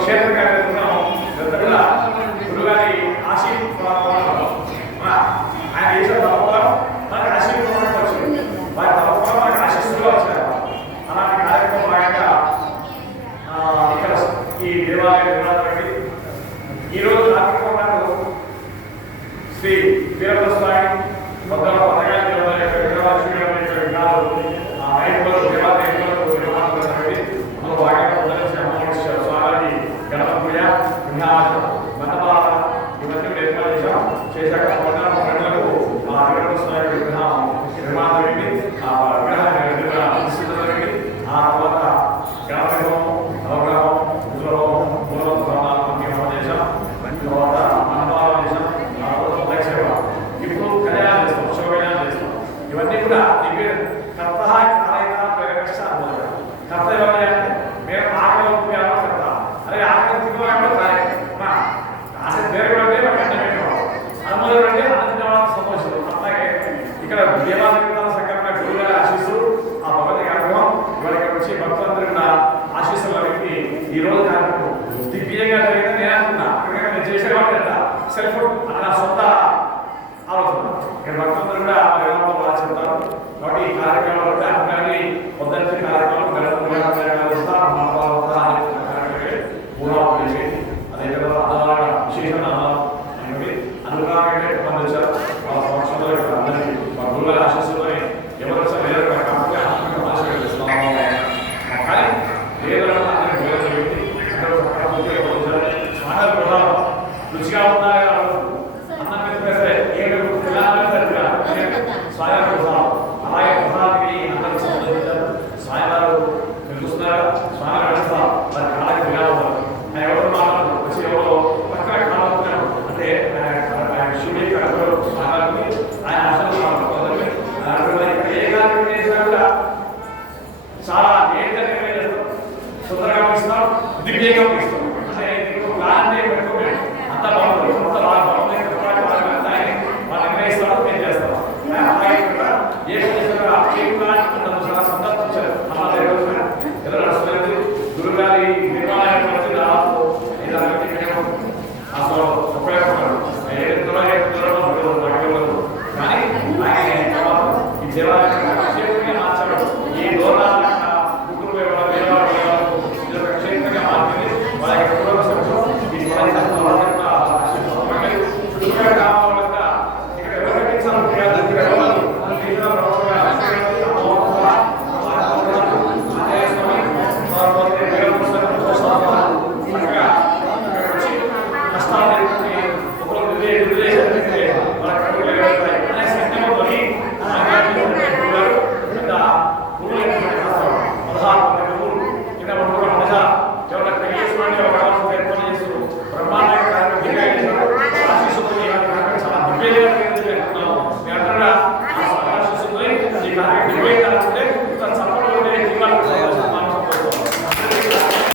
క్షేత్ర కార్యక్రమం కూడా గురుగారి ఆశీర్వాదం ఆయన చేసిన తప్పడం మనకు ఆశీర్వాదం వచ్చింది, వారి తప్పడం మనకు ఆశీస్సులు వచ్చారు. అలాంటి కార్యక్రమం భాగంగా ఇక్కడ ఈ దేవాలయ నిర్మాణానికి ఈరోజు కార్యక్రమం నాడు శ్రీ వీరభద్రస్వామి భద్ర పథకాలు గణపతి పూజ మండపాల ఇవన్నీ ఏర్పాటు చేశాం. చేశాక గంటలకు ఆ వీరభద్రస్వామి విగ్రహం నిర్మాణం జరిగింది. ఆ విగ్రహాన్ని జరిగింది. ఆ తర్వాత గణపతి హోమం, నవగ్రహం, రుద్రహోమం, మూలవరం చేశాం. తర్వాత మండపాలు చేశాం. ఆ తర్వాత సేవ, ఇప్పుడు కళ్యాణం చేస్తాం, శివ కళ్యాణం చేస్తాం. ఇవన్నీ కూడా కర్త కర్త ఎవరంటే మేము ఆకలి కర్త. అదే ఆకలి తిరుగుతుంటే ఆశ పేరుకుంటే మాకు అన్నం పెట్టేవాడు, అనుమతులు అంటే అన్నం తినడానికి సంతోషం. అట్లాగే ఇక్కడ దేవాలయ సంకల్ప గురువుల ఆశీస్సు, ఆ భగవతి అనుభవం ఇవాళ వచ్చి భక్తులందరూ కూడా ఆశీస్సుల వ్యక్తి ఈ రోజు నాకు దిగ్విజయంగా జరిగిందని నేను అనుకున్నా. నేను చేసేవాడు కదా సెల్ఫ్ నా సొంత ఆలోచన. ఇక్కడ భక్తులందరూ కూడా బాగా చెప్తారు. కాబట్టి ఈ కార్యక్రమాలు కానీ పొద్దున్న కార్యక్రమాలు అదే విధంగా అన్నదాన విశేషమైన అనుగ్రహంగా పొందొచ్చారు. వాళ్ళ సంవత్సరంలో అందరికీ మా గురువుల ఆశీస్సులని ఎవరు వేరే కానీ లేదన్నా అందరికీ వేరే జరిగింది. స్వాగత గృహాలు రుచిగా ఉన్నాయని అన్నం పెట్టేస్తే ఏడు పిల్లలు సరిగ్గా స్వాగత గృహాలు అలాగే గృహానికి అందరికీ సంబంధించారు. స్వాగతాలు మీరు చూస్తున్నారా, స్వాగత నడుస్తా దాని కాళ్ళకి పిల్లలు ఎవరు మాట్లాడు వచ్చి ఎవరో పక్కన కాలం అంటే శివుడి కడపలో స్వాగతాన్ని ఆయన అసలు ఏ కార్యక్రమం చేసినా కూడా చాలా ఏకైనా సుందరంగా ఇస్తాం, దివ్యంగా ఇస్తాం. అంటే ప్లాన్ పెట్టుకోండి అంత బాగుంటుంది.